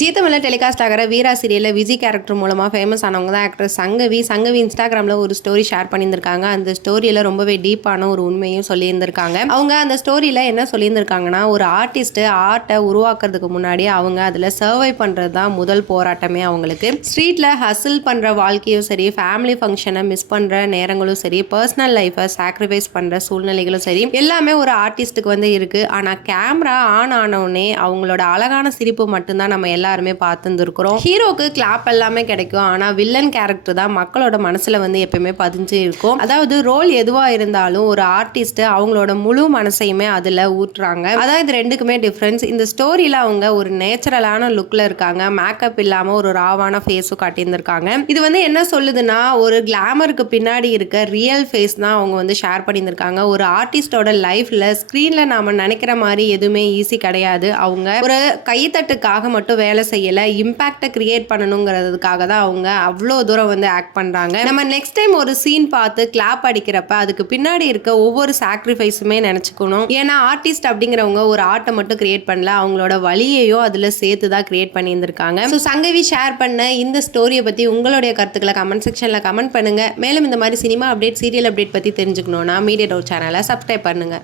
ஜீ தமிழ்ல டெலிகாஸ்ட் ஆகிற வீரா சீரியலில் விஜய் கேரக்டர் மூலமாக ஃபேமஸ் ஆனவங்க தான் ஆக்ட்ரஸ் சங்கவி. இன்ஸ்டாகிராமில் ஒரு ஸ்டோரி ஷேர் பண்ணியிருந்திருக்காங்க. அந்த ஸ்டோரியில் ரொம்பவே டீப்பான ஒரு உண்மையும் சொல்லியிருந்திருக்காங்க. அவங்க அந்த ஸ்டோரியில் என்ன சொல்லியிருந்திருக்காங்கன்னா, ஒரு ஆர்டிஸ்ட்டு ஆர்ட்டை உருவாக்குறதுக்கு முன்னாடி அவங்க அதில் சர்வை பண்ணுறது தான் முதல் போராட்டமே அவங்களுக்கு. ஸ்ட்ரீட்டில் ஹசில் பண்ணுற வாழ்க்கையும் சரி, ஃபேமிலி ஃபங்க்ஷனை மிஸ் பண்ணுற நேரங்களும் சரி, பர்சனல் லைஃப்பை சாக்ரிஃபைஸ் பண்ணுற சூழ்நிலைகளும் சரி, எல்லாமே ஒரு ஆர்டிஸ்ட்டுக்கு வந்து இருக்குது. ஆனால் கேமரா ஆன் ஆனவுடனே அவங்களோட அழகான சிரிப்பு மட்டும்தான் நம்ம எல்லாருமே பார்த்துருக்கிறோம். ஹீரோக்கு கிளாப் எல்லாமே கிடைக்கும், ஆனா வில்லன் கேரக்டர் தான் மக்களோட மனசுல வந்து எப்பயுமே பதிஞ்சு இருக்கும். அதாவது ரோல் எதுவா இருந்தாலும் ஒரு ஆர்டிஸ்ட் அவங்களோட முழு மனசையுமே அதுல ஊற்றுறாங்க. அதாவது இது ரெண்டுக்குமே டிஃபரன்ஸ். இந்த ஸ்டோரியில அவங்க ஒரு நேச்சுரலான லுக்ல இருக்காங்க, மேக்கப் இல்லாம ஒரு ராவான ஃபேஸும் காட்டியிருந்திருக்காங்க. இது வந்து என்ன சொல்லுதுன்னா, ஒரு கிளாமருக்கு பின்னாடி இருக்க ரியல் ஃபேஸ் தான் அவங்க வந்து ஷேர் பண்ணியிருந்திருக்காங்க. ஒரு ஆர்டிஸ்டோட லைஃப்ல ஸ்கிரீன்ல நாம நினைக்கிற மாதிரி எதுவுமே ஈஸி கிடையாது. அவங்க ஒரு கைத்தட்டுக்காக மட்டும் வேலை செய்யல, இம்பாக்டை கிரியேட் பண்ணணுங்கிறதுக்காக தான் அவங்க அவ்வளோ தூரம் வந்து ஆக்ட் பண்றாங்க. நம்ம நெக்ஸ்ட் டைம் ஒரு சீன் பார்த்து கிளாப் அடிக்கிறப்ப அதுக்கு பின்னாடி இருக்க ஒவ்வொரு சாக்ரிஃபைஸுமே நினைச்சுக்கணும். ஏன்னா ஆர்டிஸ்ட் அப்படிங்கிறவங்க ஒரு ஆர்ட்டை மட்டும் கிரியேட் பண்ணல, அவங்களோட வழியையும் அதுல சேர்த்து தான் கிரியேட் பண்ணியிருந்திருக்காங்க. ஸோ சங்கவி ஷேர் பண்ண இந்த ஸ்டோரியை பத்தி உங்களுடைய கருத்துக்களை கமெண்ட் செக்ஷன்ல கமெண்ட் பண்ணுங்க. மேலும் இந்த மாதிரி சினிமா அப்டேட், சீரியல் அப்டேட் பத்தி தெரிஞ்சுக்கணும்னா மீடியா டோர் சேனலை சப்ஸ்கிரைப் பண்ணுங்க.